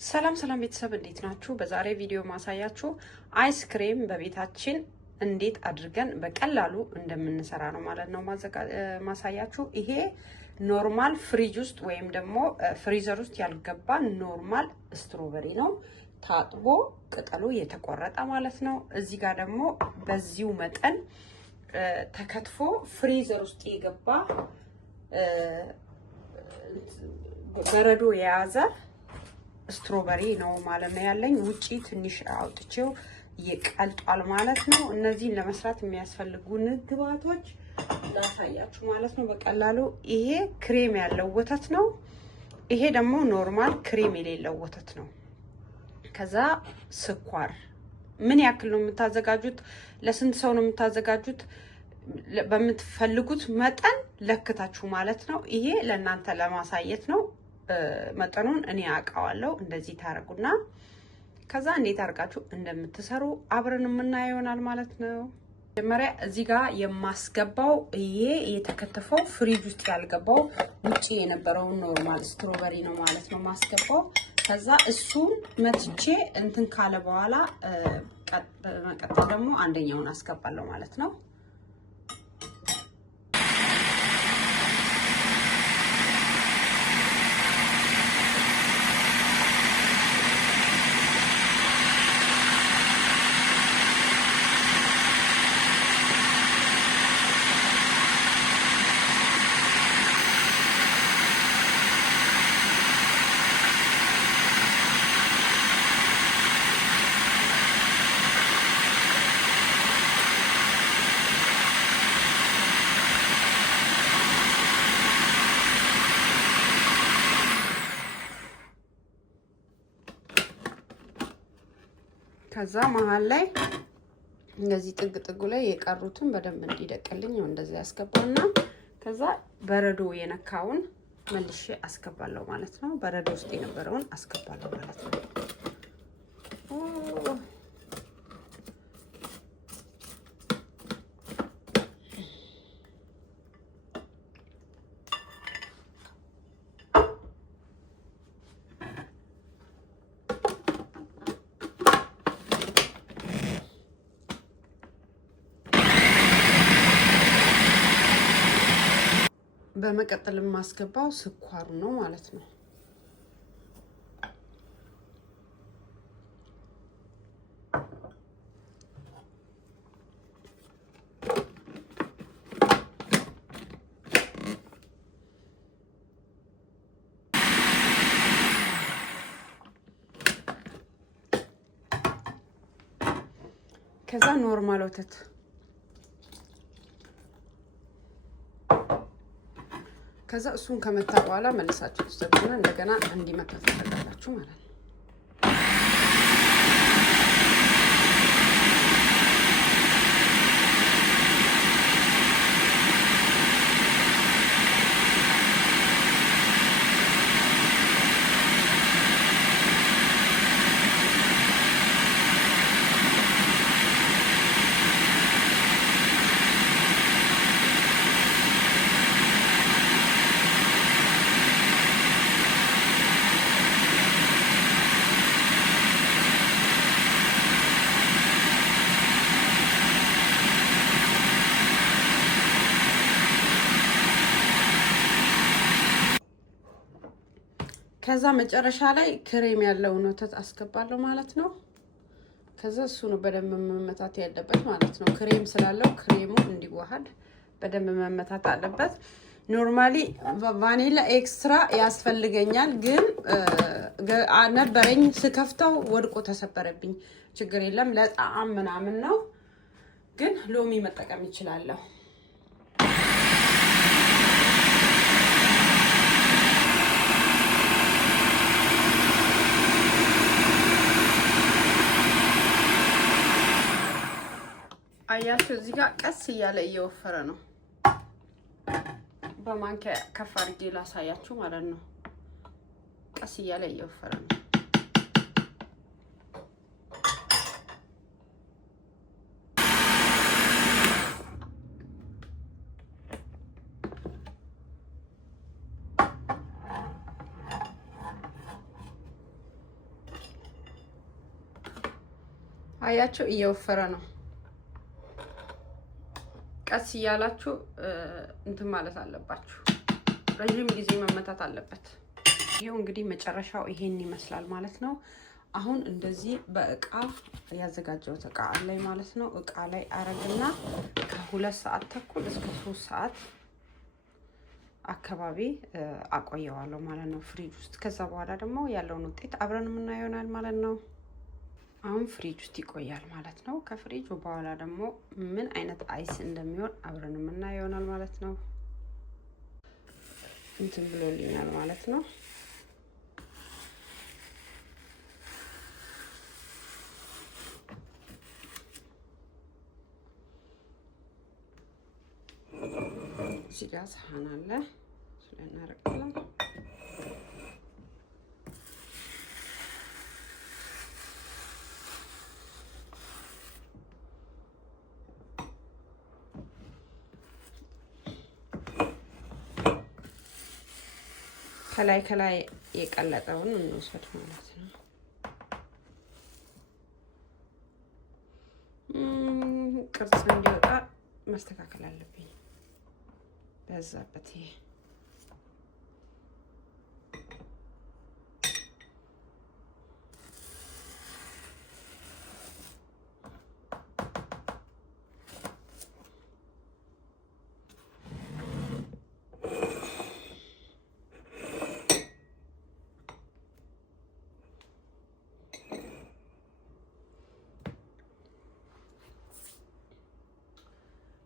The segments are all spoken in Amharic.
ሰላም ሰላም ቤተሰብ እንዴት ናችሁ? በዛሬ ቪዲዮ ማሳያችሁ አይስክሬም በቤታችን እንዴት አድርገን በቀላሉ እንደምንሰራ ነው ማለት ነው ማሳያችሁ። ይሄ ኖርማል ፍሪጅ ውስጥ ወይም ደግሞ ፍሪዘር ውስጥ ያልገባ ኖርማል ስትሮበሪ ነው። ታጥቦ ቅጠሉ የተቆረጠ ማለት ነው። እዚህ ጋር ደግሞ በዚሁ መጠን ተከትፎ ፍሪዘር ውስጥ የገባ በረዶ የያዘ ስትሮበሪ ነው ማለት ነው ያለኝ። ውጪ ትንሽ አውጥቼው ይቀልጣል ማለት ነው። እነዚህን ለመስራት የሚያስፈልጉን ግብአቶች ላሳያችሁ ማለት ነው በቀላሉ። ይሄ ክሬም ያለው ወተት ነው። ይሄ ደግሞ ኖርማል ክሬም የሌለው ወተት ነው። ከዛ ስኳር ምን ያክል ነው የምታዘጋጁት? ለስንት ሰው ነው የምታዘጋጁት? በምትፈልጉት መጠን ለክታችሁ ማለት ነው። ይሄ ለእናንተ ለማሳየት ነው። መጠኑን እኔ አውቃለሁ። እንደዚህ ታረጉና ከዛ እንዴት አድርጋችሁ እንደምትሰሩ አብረን የምናየው ይሆናል ማለት ነው። መጀመሪያ እዚህ ጋር የማስገባው ይሄ የተከተፈው ፍሪጅ ውስጥ ያልገባው ውጪ የነበረው ኖርማል ስትሮበሪ ነው ማለት ነው ማስገባው። ከዛ እሱን መትቼ እንትን ካለ በኋላ በመቀጠል ደግሞ አንደኛውን አስገባለሁ ማለት ነው። ከዛ መሃል ላይ እንደዚህ ጥግ ጥጉ ላይ የቀሩትን በደንብ እንዲደቅልኝ ነው እንደዚህ ያስገባውና ከዛ በረዶ የነካውን መልሼ አስገባለሁ ማለት ነው። በረዶ ውስጥ የነበረውን አስገባለሁ ማለት ነው። በመቀጠል የማስገባው ስኳሩ ነው ማለት ነው። ከዛ ኖርማል ወተት ከዛ እሱን ከመታ በኋላ መልሳችሁ ትሰጡና እንደገና እንዲመታ ታደርጋላችሁ ማለት ነው። ከዛ መጨረሻ ላይ ክሬም ያለውን ወተት አስገባለሁ ማለት ነው። ከዛ እሱ ነው በደንብ መመታት ያለበት ማለት ነው። ክሬም ስላለው ክሬሙ እንዲዋሃድ በደንብ መመታት አለበት። ኖርማሊ ቫኒላ ኤክስትራ ያስፈልገኛል፣ ግን ነበረኝ ስከፍተው ወድቆ ተሰበረብኝ። ችግር የለም ለጣዕም ምናምን ነው፣ ግን ሎሚ መጠቀም ይችላለሁ። አያችሁ እዚህ ጋር ቀስ እያለ እየወፈረ ነው። በማንኪያ ከፍ አድርጌ ላሳያችሁ ማለት ነው። ቀስ እያለ እየወፈረ ነው። አያችሁ እየወፈረ ነው። ቀስ እያላችሁ እንትን ማለት አለባችሁ። ረጅም ጊዜ መመታት አለበት። ይሄው እንግዲህ መጨረሻው ይሄን ይመስላል ማለት ነው። አሁን እንደዚህ በእቃ ያዘጋጀሁት እቃ ላይ ማለት ነው እቃ ላይ አረግና ከ2 ሰዓት ተኩል እስከ 3 ሰዓት አካባቢ አቆየዋለሁ ማለት ነው ፍሪጅ ውስጥ። ከዛ በኋላ ደግሞ ያለውን ውጤት አብረን የምናየው ይሆናል ማለት ነው። አሁን ፍሪጅ ውስጥ ይቆያል ማለት ነው። ከፍሪጅ በኋላ ደግሞ ምን አይነት አይስ እንደሚሆን አብረን የምናየው ይሆናል ማለት ነው። እንትን ብሎልኛል ማለት ነው። እዚህ ጋር ሳህን አለ ስለናረቀለም ከላይ የቀለጠውን እንውሰድ ማለት ነው። ቅርጽ እንዲወጣ ማስተካከል አለብኝ። በዛበት ይሄ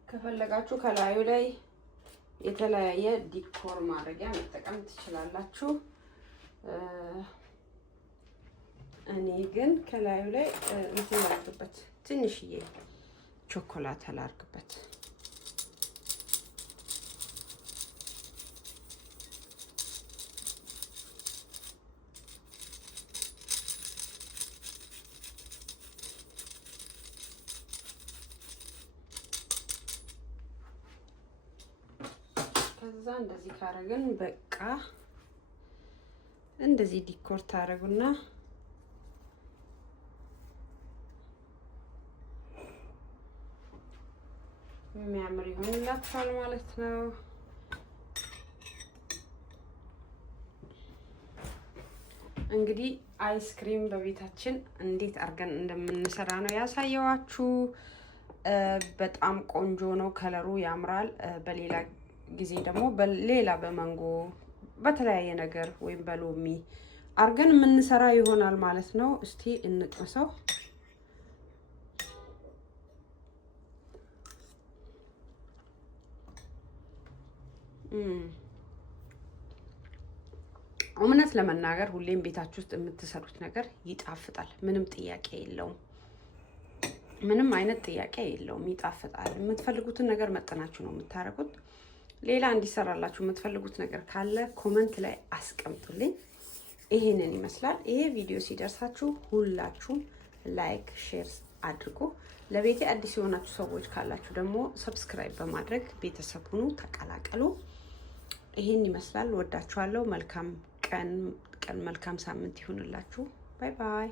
ከፈለጋችሁ ከላዩ ላይ የተለያየ ዲኮር ማድረጊያ መጠቀም ትችላላችሁ። እኔ ግን ከላዩ ላይ እንትን ላድርግበት፣ ትንሽዬ ቾኮላታ ላድርግበት። ከዛ እንደዚህ ካረግን በቃ እንደዚህ ዲኮር ታረጉና የሚያምር ይሆንላችኋል ማለት ነው። እንግዲህ አይስክሪም በቤታችን እንዴት አድርገን እንደምንሰራ ነው ያሳየዋችሁ። በጣም ቆንጆ ነው፣ ከለሩ ያምራል። በሌላ ጊዜ ደግሞ በሌላ በማንጎ በተለያየ ነገር ወይም በሎሚ አርገን የምንሰራ ይሆናል ማለት ነው። እስቲ እንቅመሰው። እውነት ለመናገር ሁሌም ቤታችሁ ውስጥ የምትሰሩት ነገር ይጣፍጣል። ምንም ጥያቄ የለውም። ምንም አይነት ጥያቄ የለውም። ይጣፍጣል። የምትፈልጉትን ነገር መጠናችሁ ነው የምታረጉት። ሌላ እንዲሰራላችሁ የምትፈልጉት ነገር ካለ ኮመንት ላይ አስቀምጡልኝ። ይሄንን ይመስላል። ይሄ ቪዲዮ ሲደርሳችሁ ሁላችሁም ላይክ፣ ሼር አድርጉ። ለቤቴ አዲስ የሆናችሁ ሰዎች ካላችሁ ደግሞ ሰብስክራይብ በማድረግ ቤተሰብ ሁኑ፣ ተቀላቀሉ። ይሄን ይመስላል። ወዳችኋለሁ። መልካም ቀን፣ መልካም ሳምንት ይሁንላችሁ። ባይ ባይ።